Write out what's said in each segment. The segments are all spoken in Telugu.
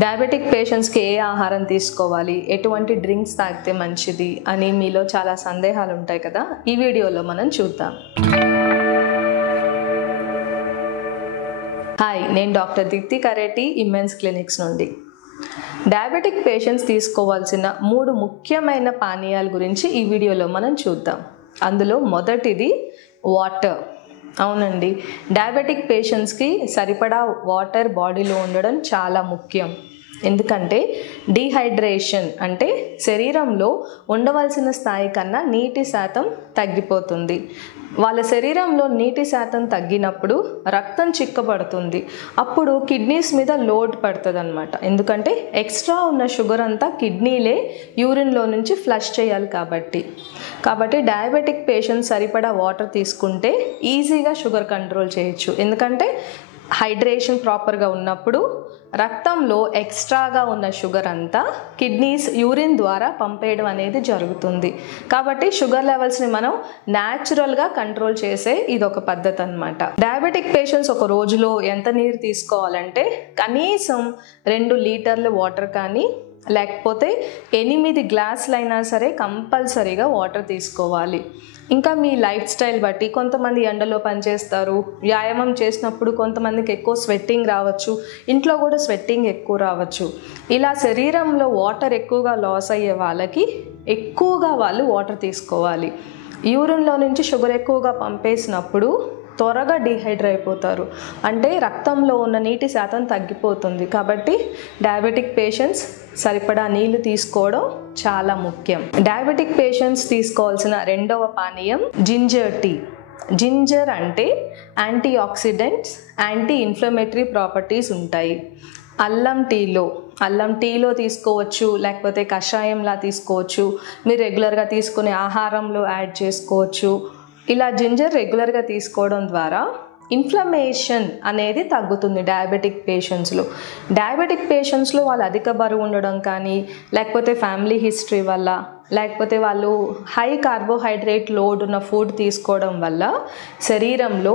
డయాబెటిక్ పేషెంట్స్కి ఏ ఆహారం తీసుకోవాలి, ఎటువంటి డ్రింక్స్ తాగితే మంచిది అని మీలో చాలా సందేహాలు ఉంటాయి కదా. ఈ వీడియోలో మనం చూద్దాం. హాయ్, నేను doctor Deepthi Kareti, immense clinics నుండి. డయాబెటిక్ పేషెంట్స్ తీసుకోవాల్సిన 3 ముఖ్యమైన పానీయాల గురించి ఈ వీడియోలో మనం చూద్దాం. అందులో మొదటిది వాటర్. అవునండి, డయాబెటిక్ పేషెంట్స్కి సరిపడా వాటర్ బాడీలో ఉండడం చాలా ముఖ్యం. ఎందుకంటే డీహైడ్రేషన్ అంటే శరీరంలో ఉండవలసిన స్థాయి కన్నా నీటి శాతం తగ్గిపోతుంది. వాళ్ళ శరీరంలో నీటి శాతం తగ్గినప్పుడు రక్తం చిక్కబడుతుంది. అప్పుడు కిడ్నీస్ మీద లోడ్ పడుతుంది అనమాట. ఎందుకంటే ఎక్స్ట్రా ఉన్న షుగర్ అంతా కిడ్నీలే యూరిన్లో నుంచి ఫ్లష్ చేయాలి కాబట్టి డయాబెటిక్ పేషెంట్స్ సరిపడా వాటర్ తీసుకుంటే ఈజీగా షుగర్ కంట్రోల్ చేయొచ్చు. ఎందుకంటే హైడ్రేషన్ ప్రాపర్గా ఉన్నప్పుడు రక్తంలో ఎక్స్ట్రాగా ఉన్న షుగర్ అంతా కిడ్నీస్ యూరిన్ ద్వారా పంపేయడం అనేది జరుగుతుంది. కాబట్టి షుగర్ లెవెల్స్ని మనం న్యాచురల్గా కంట్రోల్ చేసే ఇదొక పద్ధతి అనమాట. డయాబెటిక్ పేషెంట్స్ ఒక రోజులో ఎంత నీరు తీసుకోవాలంటే కనీసం 2 లీటర్ల వాటర్ కానీ లేకపోతే 8 గ్లాసులు అయినా సరే కంపల్సరీగా వాటర్ తీసుకోవాలి. ఇంకా మీ లైఫ్ స్టైల్ బట్టి కొంతమంది ఎండలో పనిచేస్తారు, వ్యాయామం చేసినప్పుడు కొంతమందికి ఎక్కువ స్వెట్టింగ్ రావచ్చు, ఇంట్లో కూడా స్వెట్టింగ్ ఎక్కువ రావచ్చు. ఇలా శరీరంలో వాటర్ ఎక్కువగా లాస్ అయ్యే వాళ్ళకి ఎక్కువగా వాళ్ళు వాటర్ తీసుకోవాలి. యూరిన్లో నుంచి షుగర్ ఎక్కువగా పంపేసినప్పుడు త్వరగా డీహైడ్రేట్ అయిపోతారు, అంటే రక్తంలో ఉన్న నీటి శాతం తగ్గిపోతుంది. కాబట్టి డయాబెటిక్ పేషెంట్స్ సరిపడా నీళ్లు తీసుకోవడం చాలా ముఖ్యం. డయాబెటిక్ పేషెంట్స్ తీసుకోవాల్సిన రెండవ పానీయం జింజర్ టీ. జింజర్ అంటే antioxidants, anti inflammatory properties ఉంటాయి. అల్లం టీలో తీసుకోవచ్చు, లేకపోతే కషాయంలా తీసుకోవచ్చు, మీరు రెగ్యులర్గా తీసుకునే ఆహారంలో యాడ్ చేసుకోవచ్చు. ఇలా జింజర్ రెగ్యులర్గా తీసుకోవడం ద్వారా ఇన్ఫ్లమేషన్ అనేది తగ్గుతుంది డయాబెటిక్ పేషెంట్స్లో వాళ్ళు అధిక బరువు ఉండడం కానీ, లేకపోతే ఫ్యామిలీ హిస్టరీ వల్ల, లేకపోతే వాళ్ళు హై కార్బోహైడ్రేట్ లోడ్ ఉన్న ఫుడ్ తీసుకోవడం వల్ల శరీరంలో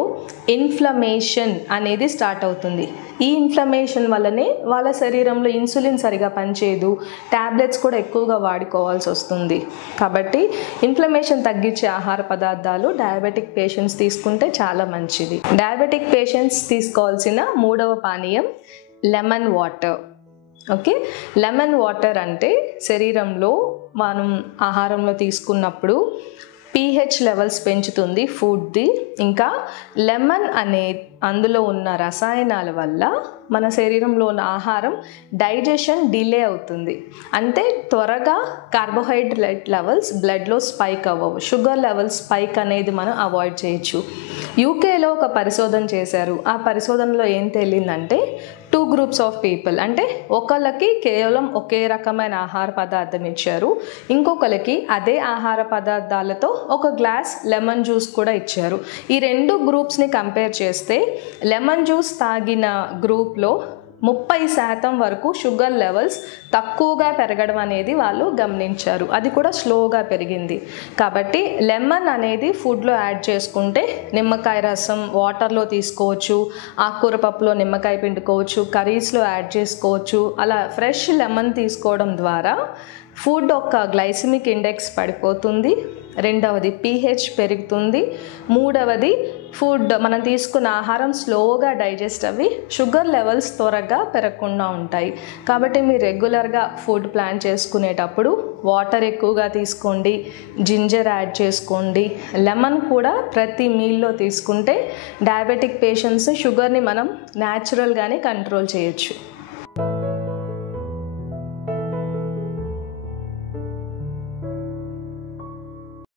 ఇన్ఫ్లమేషన్ అనేది స్టార్ట్ అవుతుంది. ఈ ఇన్ఫ్లమేషన్ వల్లనే వాళ్ళ శరీరంలో ఇన్సులిన్ సరిగా పనిచేయదు, ట్యాబ్లెట్స్ కూడా ఎక్కువగా వాడుకోవాల్సి వస్తుంది. కాబట్టి ఇన్ఫ్లమేషన్ తగ్గించే ఆహార పదార్థాలు డయాబెటిక్ పేషెంట్స్ తీసుకుంటే చాలా మంచిది. డయాబెటిక్ పేషెంట్స్ తీసుకోవాల్సిన 3వ పానీయం lemon water. Okay, lemon water అంటే శరీరంలో మనం ఆహారంలో తీసుకున్నప్పుడు pH లెవెల్స్ పెంచుతుంది ఫుడ్ది. ఇంకా లెమన్ అనే అందులో ఉన్న రసాయనాల వల్ల మన శరీరంలో ఉన్న ఆహారం డైజెషన్ డిలే అవుతుంది. అంటే త్వరగా కార్బోహైడ్రేట్ లెవెల్స్ బ్లడ్లో స్పైక్ అవ్వవు, షుగర్ లెవెల్స్ స్పైక్ అనేది మనం అవాయిడ్ చేయొచ్చు. యూకేలో ఒక పరిశోధన చేశారు. ఆ పరిశోధనలో ఏం తేలిందంటే 2 గ్రూప్స్ ఆఫ్ పీపుల్, అంటే ఒకళ్ళకి కేవలం ఒకే రకమైన ఆహార పదార్థం ఇచ్చారు, ఇంకొకరికి అదే ఆహార పదార్థాలతో ఒక గ్లాస్ లెమన్ జ్యూస్ కూడా ఇచ్చారు. ఈ 2 గ్రూప్స్ని కంపేర్ చేస్తే లెమన్ జ్యూస్ తాగిన గ్రూప్లో 30% వరకు షుగర్ లెవెల్స్ తక్కువగా పెరగడం అనేది వాళ్ళు గమనించారు. అది కూడా స్లోగా పెరిగింది. కాబట్టి లెమన్ అనేది ఫుడ్లో యాడ్ చేసుకుంటే నిమ్మకాయ రసం వాటర్లో తీసుకోవచ్చు, ఆకుకూర పప్పులో నిమ్మకాయ పిండుకోవచ్చు, కర్రీస్లో యాడ్ చేసుకోవచ్చు. అలా ఫ్రెష్ లెమన్ తీసుకోవడం ద్వారా ఫుడ్ యొక్క గ్లైసిమిక్ ఇండెక్స్ పడిపోతుంది, రెండవది pH పెరుగుతుంది, మూడవది ఫుడ్ మనం తీసుకున్న ఆహారం స్లోగా డైజెస్ట్ అవ్వి షుగర్ లెవెల్స్ త్వరగా పెరగకుండా ఉంటాయి. కాబట్టి మీరు రెగ్యులర్గా ఫుడ్ ప్లాన్ చేసుకునేటప్పుడు వాటర్ ఎక్కువగా తీసుకోండి, జింజర్ యాడ్ చేసుకోండి, లెమన్ కూడా ప్రతి మీల్లో తీసుకుంటే డయాబెటిక్ పేషెంట్స్ షుగర్ని మనం న్యాచురల్గానే కంట్రోల్ చేయొచ్చు.